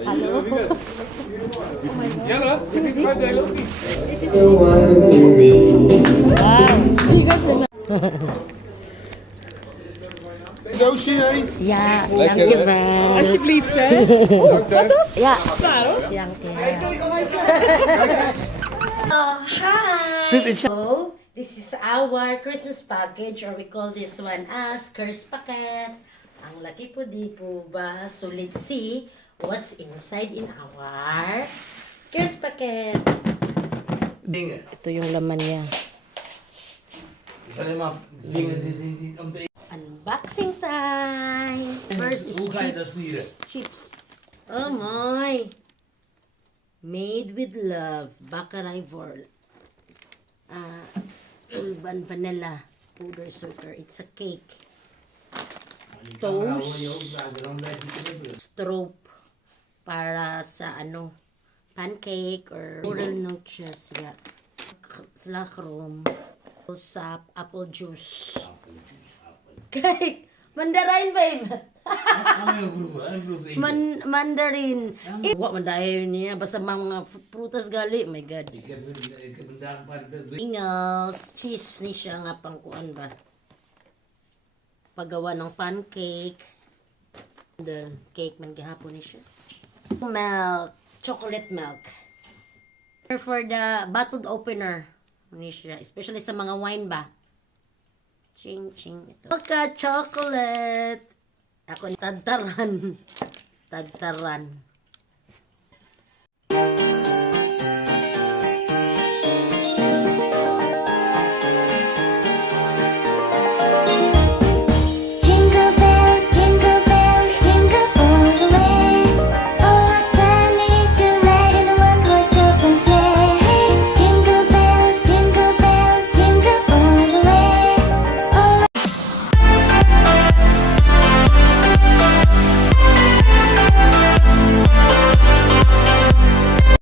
Hello. Yellow, if you try the yellow, Doosje, hé? Ja, Lekker, dankjewel. Alsjeblieft, hè. Dank, hè? Ja, Zwaar, hoor. dankjewel. Hi. So, this is our Christmas package, or we call this one as Curse Packet. Ang laki po di po ba? So, let's see what's inside in our Curse Packet. Dingen. Ito yung laman niya. Is alleen maar dingen die om te Unboxing time! First is Hoe ga je dat chips. sturen? Chips. Oh my! Made with love. Baccarat Vol. Urban Vanilla Powder Sugar. It's a cake. Toast. Stroop. Para sa ano, pancake or oral noches. Yeah. Slacrum. Sap. Apple juice. Cake. Mandarin, babe. Mandarin. Wa mandarin niya. Basta mga prutas gali. My God. Ik heb een dag Ingles. Cheese ni siya nga pangkuan ba. Paggawa ng pancake. The cake man gihapon ni siya. Milk. Chocolate milk. For the bottled opener. Ni siya. Especially sa mga wine ba. Ching ching ito. Mocha chocolate. Ako tadtaran. Tadtaran.